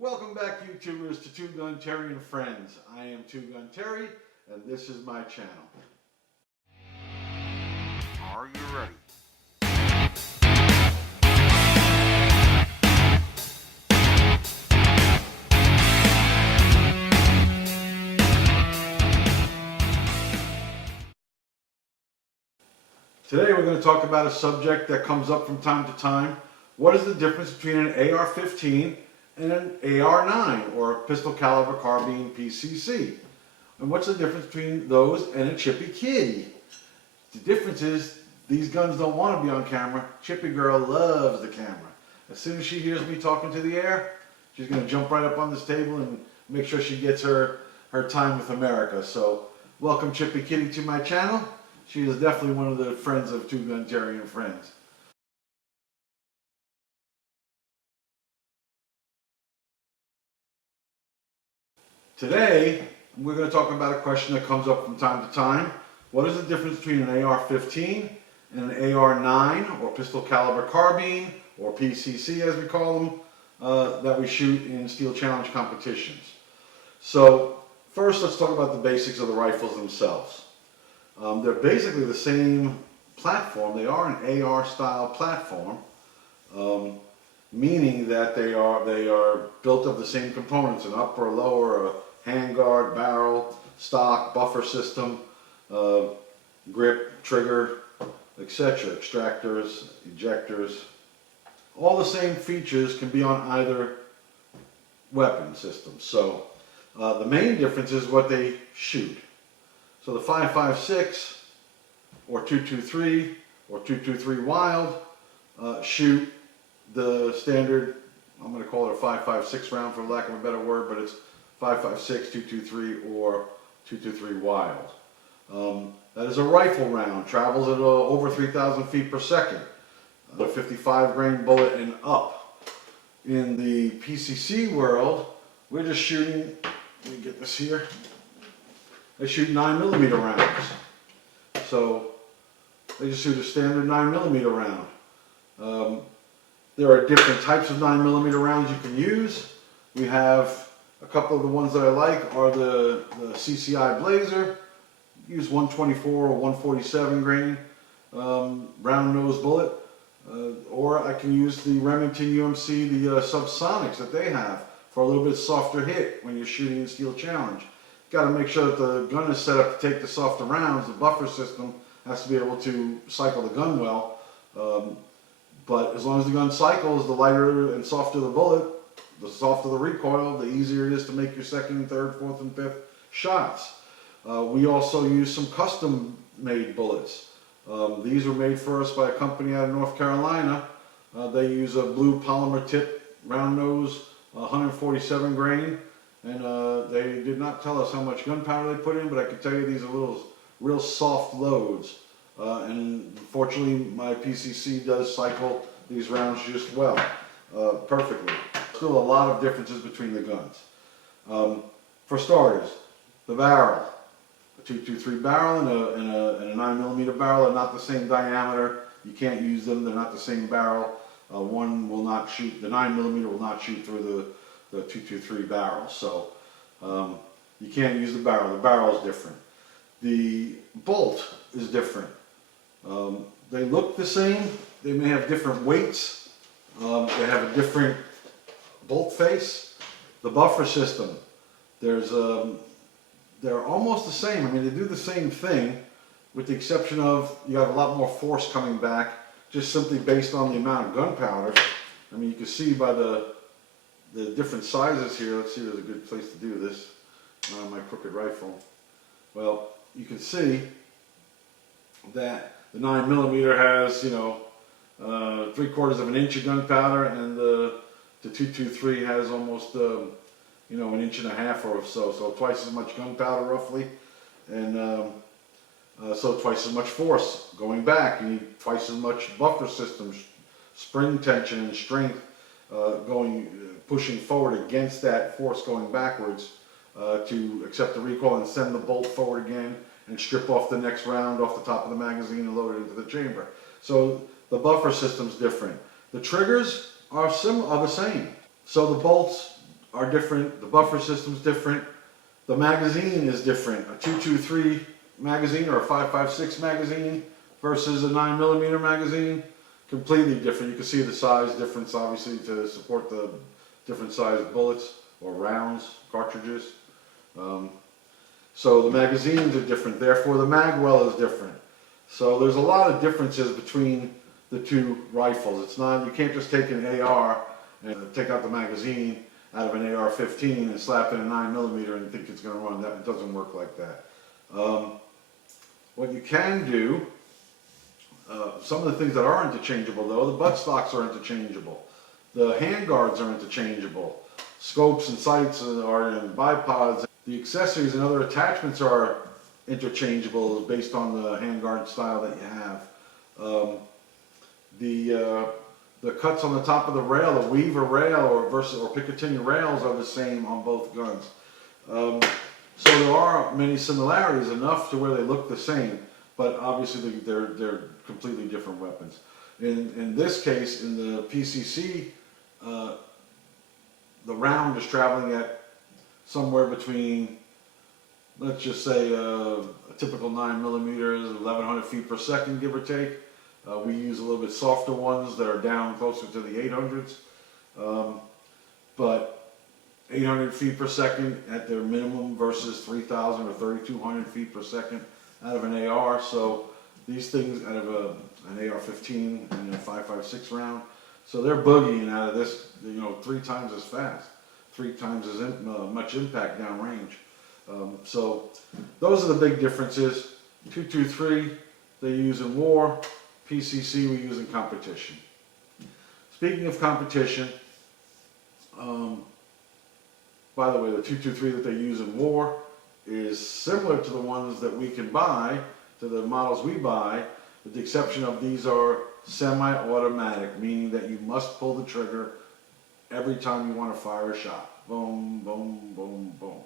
Welcome back, YouTubers, to TwoGunTerry and Friends. I am TwoGunTerry, and this is my channel. Are you ready? Today we're going to talk about a subject that comes up from time to time. What is the difference between an AR-15 and an AR-9, or a Pistol Caliber Carbine PCC? And what's the difference between those and a Chippy Kitty? The difference is these guns don't want to be on camera. Chippy girl loves the camera. As soon as she hears me talking to the air, she's going to jump right up on this table and make sure she gets her time with America. So welcome Chippy Kitty to my channel. She is definitely one of the friends of TwoGunTerry and Friends. Today, we're going to talk about a question that comes up from time to time. What is the difference between an AR-15 and an AR-9, or Pistol Caliber Carbine, or PCC as we call them, that we shoot in Steel Challenge competitions? So, first let's talk about the basics of the rifles themselves. They're basically the same platform. They are an AR style platform, meaning that they are built of the same components: an upper, lower, a handguard, barrel, stock, buffer system, grip, trigger, etc. Extractors, ejectors. All the same features can be on either weapon system. So the main difference is what they shoot. So the 5.56 or 223 or 223 Wild shoot the standard, I'm going to call it a 5.56 round for lack of a better word, but it's 5.56, 223 or 223 Wild. That is a rifle round, travels at over 3,000 feet per second. A 55 grain bullet and up. In the PCC world, we're just shooting, let me get this here. They shoot 9mm rounds. So they just shoot a standard 9mm round. There are different types of 9mm rounds you can use. We have a couple of the ones that I like are the CCI Blazer. Use 124 or 147 grain round nose bullet. Or I can use the Remington UMC, the subsonics that they have for a little bit softer hit when you're shooting in Steel Challenge. Got to make sure that the gun is set up to take the softer rounds. The buffer system has to be able to cycle the gun well. But as long as the gun cycles, the lighter and softer the bullet, the softer the recoil, the easier it is to make your second, third, fourth, and fifth shots. We also use some custom-made bullets. These were made for us by a company out of North Carolina. They use a blue polymer tip, round nose, 147 grain. And they did not tell us how much gunpowder they put in, but I can tell you these are real soft loads. And fortunately, my PCC does cycle these rounds just well, perfectly. Still a lot of differences between the guns. For starters, the barrel. A 223 barrel and a 9mm barrel are not the same diameter. You can't use them. They're not the same barrel. One will not shoot, the 9mm will not shoot through the 223 barrel. So you can't use the barrel. The barrel is different. The bolt is different. They look the same. They may have different weights. They have a different bolt face. The buffer system, they're almost the same. I mean, they do the same thing, with the exception of you have a lot more force coming back, just simply based on the amount of gunpowder. I mean, you can see by the different sizes here. Let's see, there's a good place to do this on my crooked rifle. Well, you can see that the 9mm has, 3/4 of an inch of gunpowder, and the 223 has almost, 1.5 inches or so twice as much gunpowder roughly, and so twice as much force going back. You need twice as much buffer system, spring tension and strength pushing forward against that force going backwards to accept the recoil and send the bolt forward again and strip off the next round off the top of the magazine and load it into the chamber. So the buffer system's different. The triggers are the same. So the bolts are different. The buffer system's different. The magazine is different. A 223 magazine or a 5.56 magazine versus a 9mm magazine, completely different. You can see the size difference, obviously, to support the different size bullets or rounds, cartridges. So the magazines are different, therefore the mag well is different. So there's a lot of differences between the two rifles. It's not, you can't just take an AR and take out the magazine out of an AR-15 and slap in a 9mm and think it's going to run. That it doesn't work like that. What you can do, some of the things that are interchangeable though, the buttstocks are interchangeable. The handguards are interchangeable. Scopes and sights are in bipods. The accessories and other attachments are interchangeable based on the handguard style that you have. The cuts on the top of the rail, the weaver rail or Picatinny rails are the same on both guns. So there are many similarities, enough to where they look the same, but obviously they're completely different weapons. In this case, in the PCC, the round is traveling at somewhere between, let's just say, a typical 9mm is 1100 feet per second, give or take. We use a little bit softer ones that are down closer to the 800s. But 800 feet per second at their minimum versus 3,000 or 3,200 feet per second out of an AR. So these things out of an AR-15 and a 5.56 round. So they're boogieing out of this, 3 times as fast, 3 times as much impact downrange. So those are the big differences. 223 they use in war, PCC we use in competition. Speaking of competition, by the way, the 223 that they use in war is similar to the ones that we can buy, to the models we buy, with the exception of these are semi-automatic, meaning that you must pull the trigger every time you want to fire a shot. Boom, boom, boom, boom.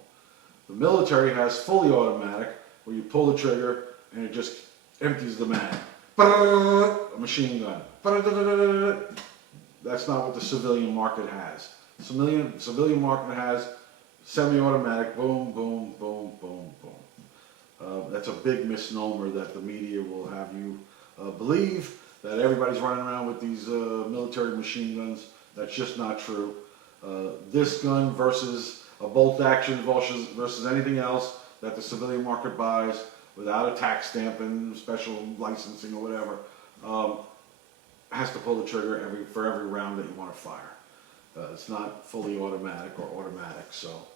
The military has fully automatic, where you pull the trigger and it just empties the mag. A machine gun. That's not what the civilian market has. Civilian market has semi-automatic, boom, boom, boom, boom, boom. That's a big misnomer that the media will have you believe, that everybody's running around with these military machine guns. That's just not true. This gun versus a bolt action versus anything else that the civilian market buys without a tax stamp and special licensing or whatever, has to pull the trigger for every round that you want to fire. It's not fully automatic or automatic. So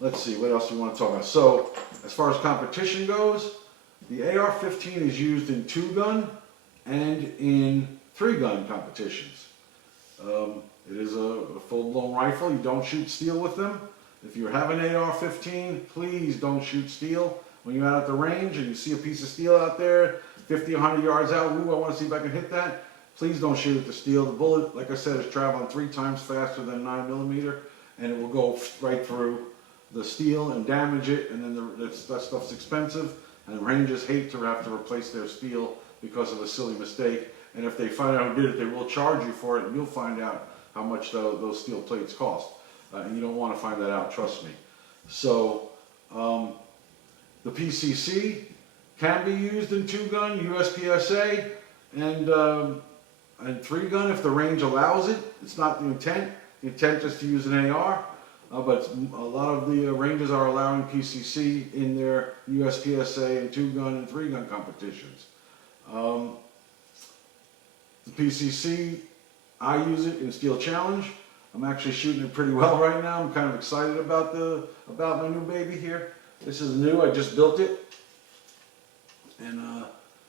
let's see, what else do we want to talk about? So as far as competition goes, the AR-15 is used in 2-gun and in 3-gun competitions. It is a full-blown rifle. You don't shoot steel with them. If you have an AR-15, please don't shoot steel. When you're out at the range and you see a piece of steel out there, 50, 100 yards out, ooh, I want to see if I can hit that. Please don't shoot at the steel. The bullet, like I said, is traveling 3 times faster than 9mm, and it will go right through the steel and damage it, and then that stuff's expensive, and rangers hate to have to replace their steel because of a silly mistake. And if they find out who did it, they will charge you for it, and you'll find out how much those steel plates cost. And you don't want to find that out, trust me. So the PCC can be used in 2-gun, USPSA, and 3-gun if the range allows it. It's not the intent. The intent is to use an AR, but a lot of the ranges are allowing PCC in their USPSA and 2-gun and 3-gun competitions. The PCC, I use it in Steel Challenge. I'm actually shooting it pretty well right now. I'm kind of excited about my new baby here. This is new, I just built it. And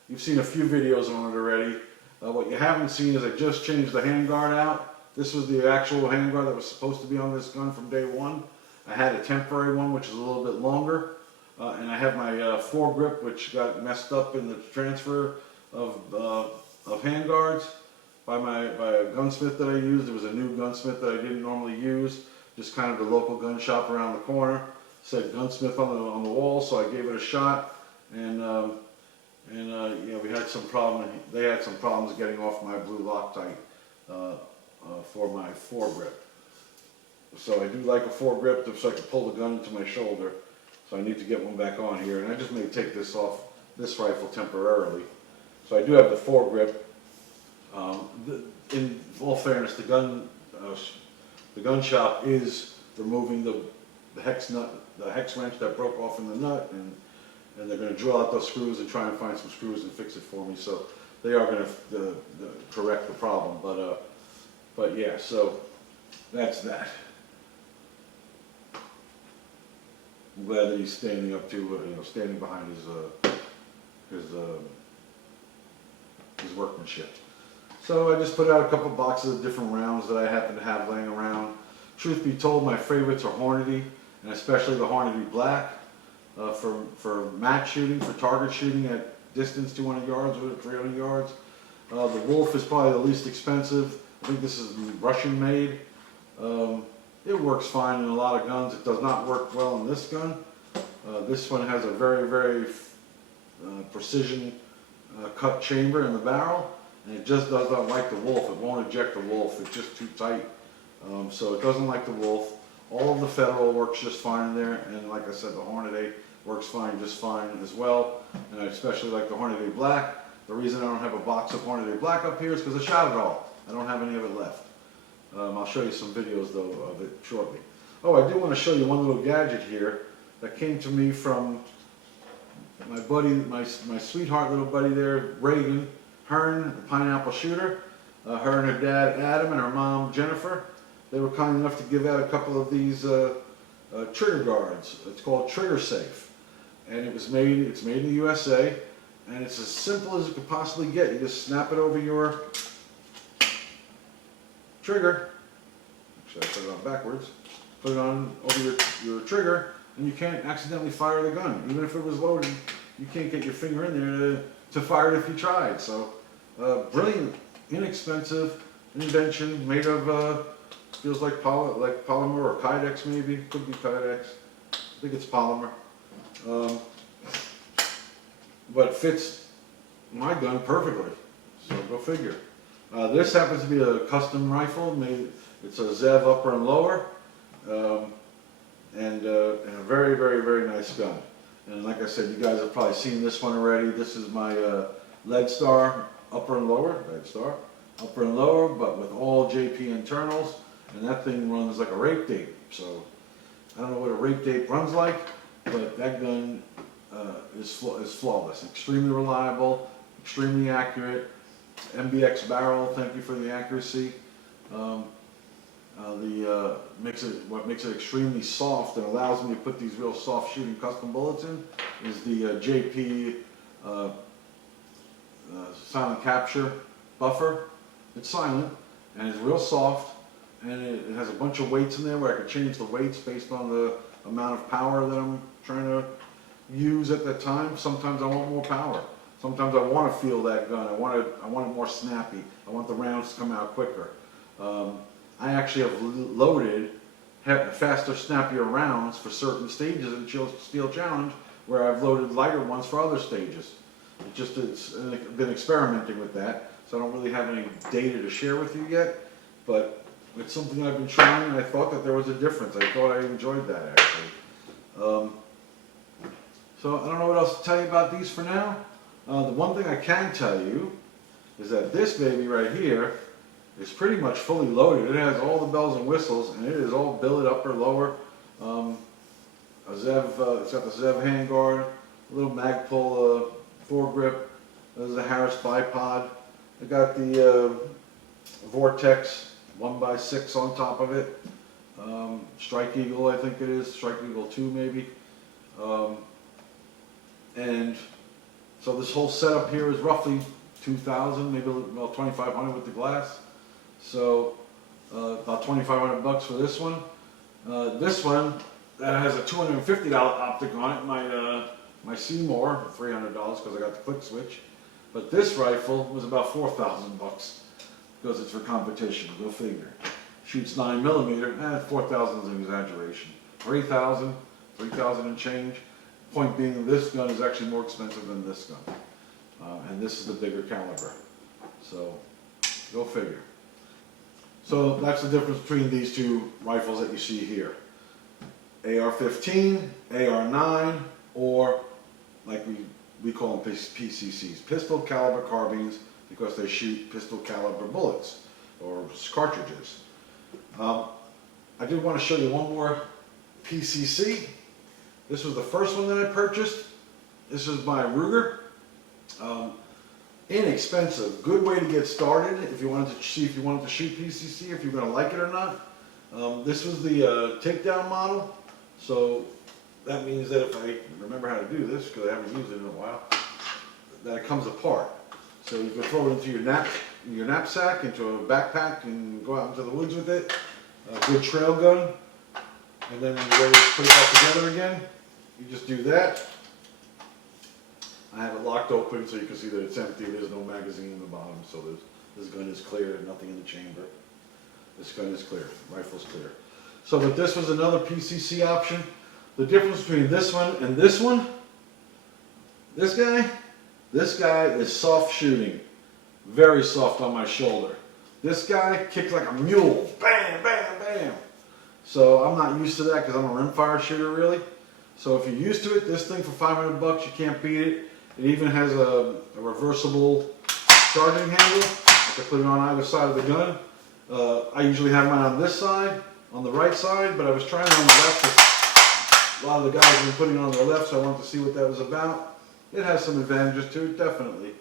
you've seen a few videos on it already. What you haven't seen is I just changed the handguard out. This was the actual handguard that was supposed to be on this gun from day one. I had a temporary one which is a little bit longer. And I have my foregrip which got messed up in the transfer of handguards by a gunsmith that I used. There was a new gunsmith that I didn't normally use, just kind of the local gun shop around the corner. Said gunsmith on the wall, so I gave it a shot, and we had some problem. They had some problems getting off my blue Loctite for my foregrip. So I do like a foregrip so I can pull the gun into my shoulder. So I need to get one back on here, and I just may take this off this rifle temporarily. So I do have the foregrip. In all fairness, the gun shop is removing the hex nut, the hex wrench that broke off in the nut, and they're going to drill out those screws and try and find some screws and fix it for me. So they are going to correct the problem. But yeah, so that's that. I'm glad that he's standing up to, standing behind his workmanship. So I just put out a couple boxes of different rounds that I happen to have laying around. Truth be told, my favorites are Hornady, and especially the Hornady Black for match shooting, for target shooting at distance 200 yards or 300 yards. The Wolf is probably the least expensive. I think this is Russian made. It works fine in a lot of guns. It does not work well in this gun. This one has a very, very precision cut chamber in the barrel, and it just does not like the Wolf. It won't eject the Wolf. It's just too tight. So it doesn't like the Wolf. All of the Federal works just fine in there, and like I said, the Hornady works fine, just fine as well. And I especially like the Hornady Black. The reason I don't have a box of Hornady Black up here is because I shot it all. I don't have any of it left. I'll show you some videos though of it shortly. Oh, I do want to show you one little gadget here that came to me from my buddy, my sweetheart little buddy there, Reagan Hearn, the pineapple shooter. Her and her dad Adam and her mom Jennifer, they were kind enough to give out a couple of these trigger guards. It's called Trigger Safe, and it's made in the USA, and it's as simple as it could possibly get. You just snap it over your trigger. Actually, I put it on backwards. Put it on over your trigger, and you can't accidentally fire the gun. Even if it was loaded, you can't get your finger in there to fire it if you tried. So, brilliant, inexpensive invention made of feels like polymer or Kydex maybe. Could be Kydex. I think it's polymer. But it fits my gun perfectly. So go figure. This happens to be a custom rifle. It's a Zev upper and lower, and a very, very, very nice gun. And like I said, you guys have probably seen this one already. This is my Lead Star upper and lower, upper and lower, but with all JP internals. And that thing runs like a rape tape. So I don't know what a rape tape runs like, but that gun is flawless. Extremely reliable, extremely accurate. MBX barrel, thank you for the accuracy. What makes it extremely soft and allows me to put these real soft shooting custom bullets in is the JP silent capture buffer. It's silent and it's real soft, and it has a bunch of weights in there where I can change the weights based on the amount of power that I'm trying to use at that time. Sometimes I want more power. Sometimes I want to feel that gun. I want it more snappy. I want the rounds to come out quicker. I actually have loaded faster, snappier rounds for certain stages in Steel Challenge, where I've loaded lighter ones for other stages. I've been experimenting with that, so I don't really have any data to share with you yet, but it's something I've been trying, and I thought that there was a difference. I thought I enjoyed that, actually. So I don't know what else to tell you about these for now. The one thing I can tell you is that this baby right here is pretty much fully loaded. It has all the bells and whistles, and it is all billet upper, lower. It's got the Zev handguard, a little Magpul foregrip. There's a Harris bipod. I got the Vortex 1x6 on top of it. Strike Eagle, I think it is. Strike Eagle 2 maybe. And so this whole setup here is roughly 2,000, maybe about 2,500 with the glass. So about 2,500 bucks for this one. This one that has a $250 optic on it. My Seymour, $300 because I got the click switch. But this rifle was about 4,000 bucks because it's for competition. Go figure. Shoots 9mm. 4,000 is an exaggeration. 3,000 and change. Point being, this gun is actually more expensive than this gun, and this is the bigger caliber. So, go figure. So that's the difference between these two rifles that you see here. AR-15, AR-9, or like we call them PCCs, Pistol Caliber Carbines, because they shoot pistol caliber bullets or cartridges. I did want to show you one more PCC. This was the first one that I purchased. This is my Ruger. Inexpensive, good way to get started if you wanted to see if you wanted to shoot PCC, if you're going to like it or not. This was the takedown model, so that means that if I remember how to do this, because I haven't used it in a while, that it comes apart. So you can throw it into your knapsack, into a backpack, and go out into the woods with it. A good trail gun, and then when you're ready to put it back together again, you just do that. I have it locked open so you can see that it's empty. There's no magazine in the bottom, so this gun is clear, nothing in the chamber. This gun is clear, rifle's clear. So, but this was another PCC option. The difference between this one and this one, this guy is soft shooting, very soft on my shoulder. This guy kicks like a mule, bam, bam, bam. So I'm not used to that because I'm a rimfire shooter really. So if you're used to it, this thing for $500, you can't beat it. It even has a reversible charging handle. I can put it on either side of the gun. I usually have mine on this side, on the right side, but I was trying it on the left. A lot of the guys have been putting it on their left, so I wanted to see what that was about. It has some advantages to it, definitely.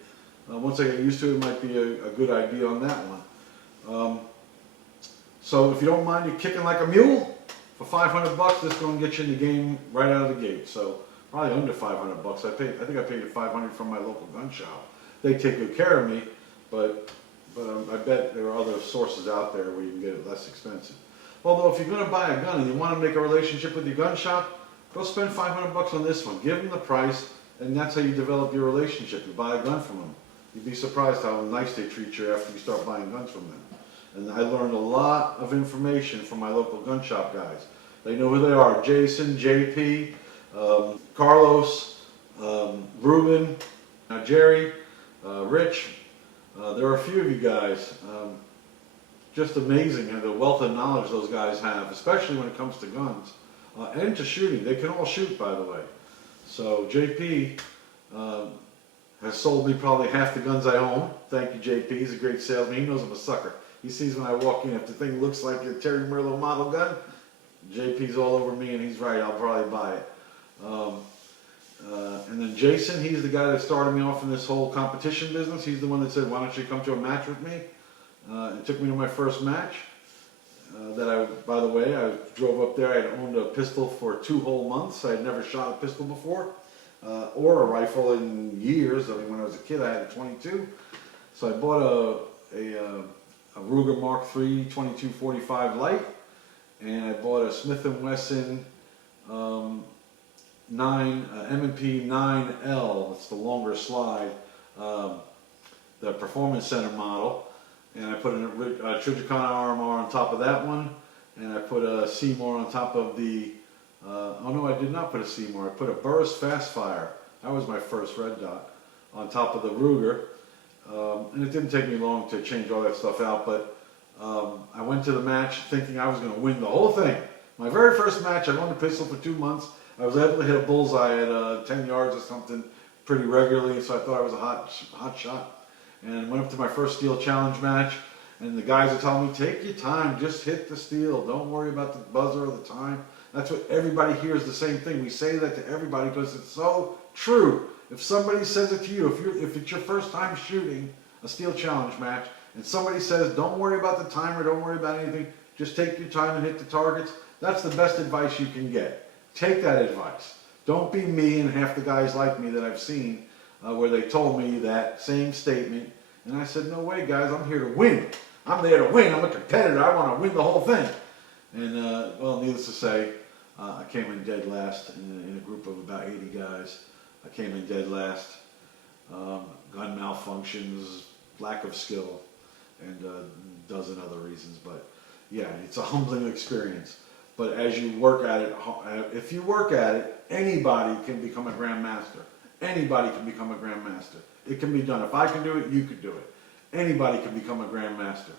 Once I get used to it, it might be a good idea on that one. So if you don't mind you kicking like a mule, for $500, this is going to get you in the game right out of the gate. So probably under $500. I think I paid it $500 from my local gun shop. They take good care of me, but I bet there are other sources out there where you can get it less expensive. Although if you're going to buy a gun and you want to make a relationship with your gun shop, go spend $500 on this one. Give them the price, and that's how you develop your relationship. You buy a gun from them. You'd be surprised how nice they treat you after you start buying guns from them. And I learned a lot of information from my local gun shop guys. They know who they are. Jason, JP, Carlos, Ruben, Jerry, Rich. There are a few of you guys. Just amazing the wealth of knowledge those guys have, especially when it comes to guns. And to shooting. They can all shoot, by the way. So JP has sold me probably half the guns I own. Thank you, JP. He's a great salesman. He knows I'm a sucker. He sees when I walk in, if the thing looks like a Terry Merlot model gun, JP's all over me, and he's right. I'll probably buy it. And then Jason, he's the guy that started me off in this whole competition business. He's the one that said, why don't you come to a match with me? It took me to my first match. By the way, I drove up there. I had owned a pistol for 2 whole months. I had never shot a pistol before, or a rifle in years. I mean, when I was a kid, I had a .22. So I bought a Ruger Mark III 2245 Light, and I bought a Smith & Wesson M&P 9L. It's the longer slide, the Performance Center model. And I put a Trijicon RMR on top of that one, and I put a Seymour on top of the, oh no, I did not put a Seymour. I put a Burris Fastfire. That was my first red dot on top of the Ruger. And it didn't take me long to change all that stuff out, but I went to the match thinking I was going to win the whole thing. My very first match, I owned a pistol for 2 months. I was able to hit a bullseye at 10 yards or something pretty regularly, so I thought I was a hot shot. And went up to my first steel challenge match, and the guys are telling me, take your time, just hit the steel, don't worry about the buzzer or the time. That's what everybody hears, the same thing. We say that to everybody because it's so true. If somebody says it to you, if it's your first time shooting a steel challenge match, and somebody says, don't worry about the timer, don't worry about anything, just take your time and hit the targets, that's the best advice you can get. Take that advice. Don't be me and half the guys like me that I've seen where they told me that same statement, and I said, no way guys, I'm here to win. I'm there to win. I'm a competitor. I want to win the whole thing. And well, needless to say, I came in dead last in a group of about 80 guys. I came in dead last. Gun malfunctions, lack of skill, and a dozen other reasons. But yeah, it's a humbling experience. But as you work at it, if you work at it, anybody can become a grandmaster. Anybody can become a grandmaster. It can be done. If I can do it, you could do it. Anybody can become a grandmaster.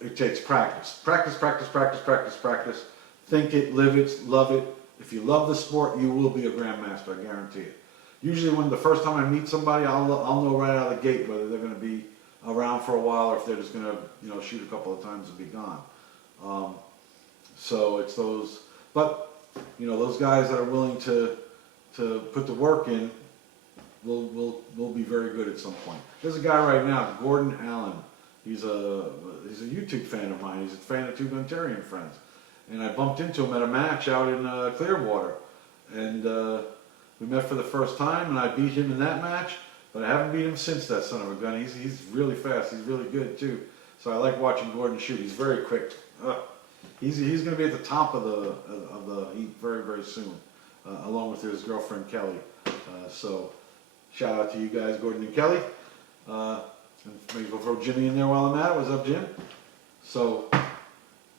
It takes practice. Practice, practice, practice, practice, practice. Think it, live it, love it. If you love the sport, you will be a grandmaster, I guarantee it. Usually when the first time I meet somebody, I'll know right out of the gate whether they're going to be around for a while or if they're just going to, shoot a couple of times and be gone. So it's those, but, those guys that are willing to put the work in will be very good at some point. There's a guy right now, Gordon Allen. He's a YouTube fan of mine. He's a fan of TwoGunTerry and friends. And I bumped into him at a match out in Clearwater. And we met for the first time, and I beat him in that match. But I haven't beat him since, that son of a gun. He's really fast. He's really good, too. So I like watching Gordon shoot. He's very quick. He's going to be at the top of the heat very, very soon, along with his girlfriend, Kelly. So shout out to you guys, Gordon and Kelly. And maybe we'll throw Jimmy in there while I'm at it. What's up, Jim? So,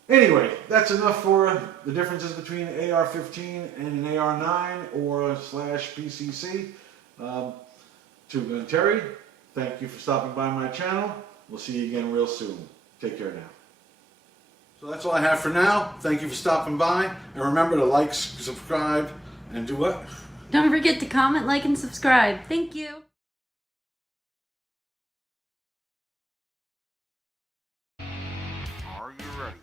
anyway, that's enough for the differences between an AR-15 and an AR-9 or / PCC. TwoGunTerry, thank you for stopping by my channel. We'll see you again real soon. Take care now. So that's all I have for now. Thank you for stopping by. And remember to like, subscribe, and do what? Don't forget to comment, like, and subscribe. Thank you. Are you ready?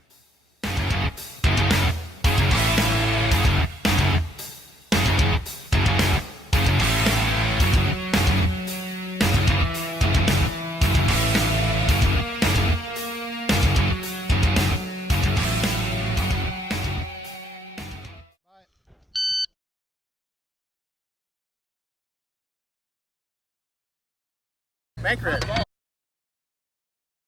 Bank rip.